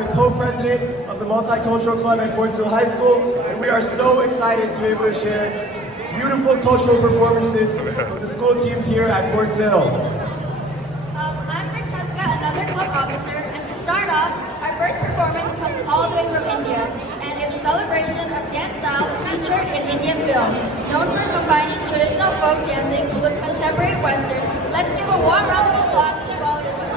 I'm a co-president of the Multicultural Club at Quartz Hill High School, and we are so excited to be able to share beautiful cultural performances from the school teams here at Quartz Hill. I'm Francesca, another club officer, and to start off, our first performance comes all the way from India, and is a celebration of dance styles featured in Indian films. Known for combining traditional folk dancing with contemporary Western, let's give a warm round of applause to Bollywood.